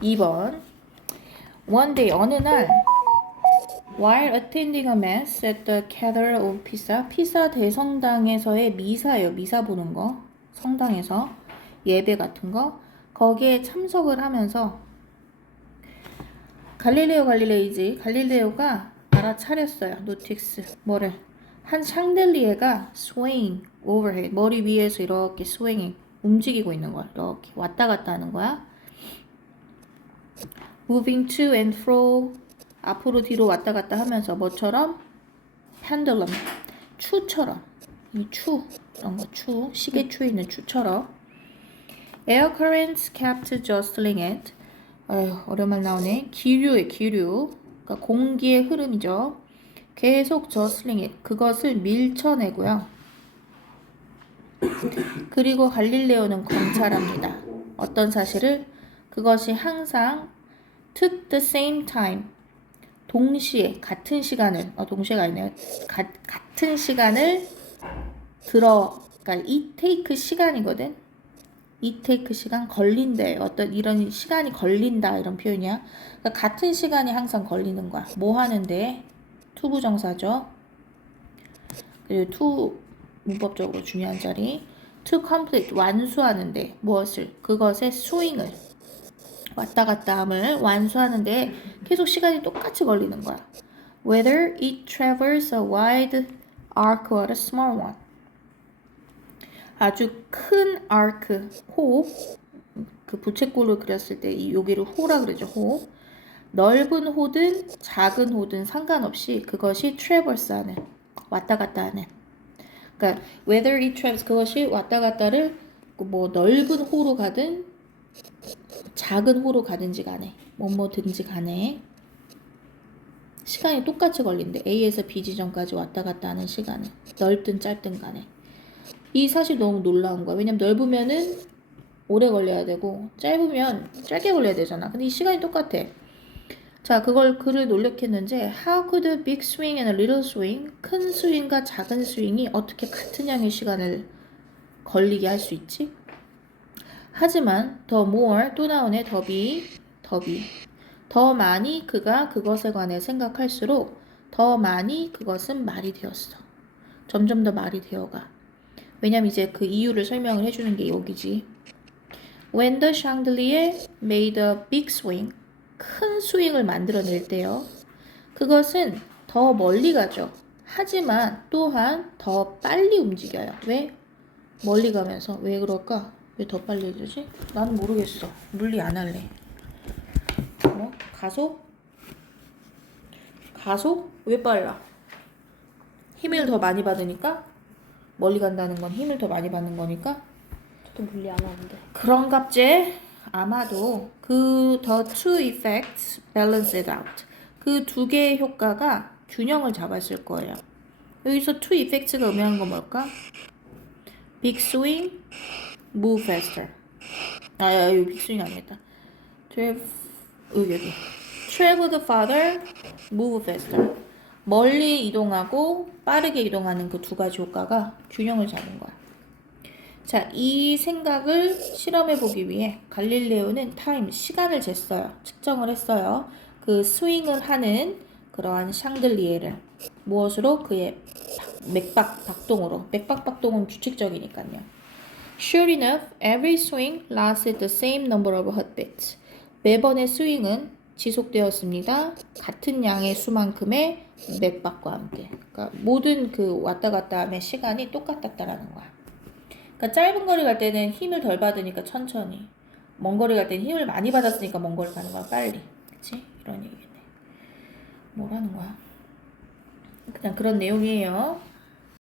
2번. One day, 어느 날, while attending a mass at the Cathedral of Pisa, 피사 대성당에서의 미사예요. 미사 보는 거. 성당에서 예배 같은 거. 거기에 참석을 하면서 갈릴레오 갈릴레이지 갈릴레오가 알아차렸어요. 노틱스 뭐를 한 샹들리에가 swaying overhead 머리 위에서 이렇게 swinging 움직이고 있는 거야. 이렇게 왔다 갔다 하는 거야. Moving to and fro. 앞으로 뒤로 왔다 갔다 하면서 뭐처럼? Pendulum. 추처럼. 이 추 이런 거추 시계 추에 있는 추처럼. Air currents kept jostling it. 아휴 오랜만 나오네. 기류의 기류. 그러니까 공기의 흐름이죠. 계속 jostling it. 그것을 밀쳐내고요. 그리고 갈릴레오는 관찰합니다. 어떤 사실을 그것이 항상 took the same time 동시에 같은 시간을 어 동시에가 아니네요. 가, 같은 시간을 들어 그러니까 이 테이크 시간이거든. 이 테이크 시간 걸린대. 어떤 이런 시간이 걸린다 이런 표현이야. 그러니까 같은 시간이 항상 걸리는 거야. 뭐 하는데? 투부정사죠. 그리고 투 문법적으로 중요한 자리. to complete 완수하는데 무엇을? 그것의 스윙을 왔다 갔다 함을 완수하는데 계속 시간이 똑같이 걸리는 거야. Whether it travels a wide arc or a small one. 아주 큰 arc, 호, 그 부채꼴을 그렸을 때 이 여기를 호라 그러죠, 호. 넓은 호든 작은 호든 상관없이 그것이 traverse하는, 왔다 갔다 하는. 그러니까 whether it travels 그것이 왔다 갔다를 뭐 넓은 호로 가든 작은 호로 가든지 간에 뭐뭐든지 간에 시간이 똑같이 걸린대. A에서 B 지점까지 왔다 갔다 하는 시간은 넓든 짧든 간에 이 사실 너무 놀라운 거야. 왜냐면 넓으면은 오래 걸려야 되고 짧으면 짧게 걸려야 되잖아. 근데 이 시간이 똑같아. 자, 그걸 글을 놀래켰는지 How could a big swing and a little swing 큰 스윙과 작은 스윙이 어떻게 같은 양의 시간을 걸리게 할 수 있지? 하지만 더 more 또 나오네 더비 더비 더 많이 그가 그것에 관해 생각할수록 더 많이 그것은 말이 되었어. 점점 더 말이 되어가. 왜냐면 이제 그 이유를 설명을 해주는 게 여기지. When the chandelier made a big swing, 큰 스윙을 만들어낼 때요. 그것은 더 멀리 가죠. 하지만 또한 더 빨리 움직여요. 왜? 멀리 가면서 왜 그럴까? 왜 더 빨리 해주지? 나는 모르겠어. 물리 안 할래. 뭐? 가속? 가속? 왜 빨라? 힘을 더 많이 받으니까? 멀리 간다는 건 힘을 더 많이 받는 거니까? 저도 물리 안 하는데. 그런갑제 아마도 그 the two effects balance it out. 그 두 개의 효과가 균형을 잡았을 거예요. 여기서 two effects가 의미하는 건 뭘까? big swing, move faster. 아, 야, 여기 빅 스윙 아니겠다. travel, 여기, 여기. travel the farther, move faster. 멀리 이동하고 빠르게 이동하는 그 두 가지 효과가 균형을 잡은 거야. 자, 이 생각을 실험해 보기 위해 갈릴레오는 타임, 시간을 쟀어요. 측정을 했어요. 그 스윙을 하는 그러한 샹들리에를 무엇으로 그의 박- 맥박 박동으로 맥박 박동은 규칙적이니까요. Sure enough, every swing lasted the same number of heartbeats. 매번의 스윙은 지속되었습니다. 같은 양의 수만큼의 맥박과 함께. 그러니까 모든 그 왔다 갔다 함의 시간이 똑같았다라는 거야. 그러니까 짧은 거리 갈 때는 힘을 덜 받으니까 천천히. 먼 거리 갈 때는 힘을 많이 받았으니까 먼 거리 가는 거야 빨리. 그치? 이런 얘기네. 뭐라는 거야? 그냥 그런 내용이에요.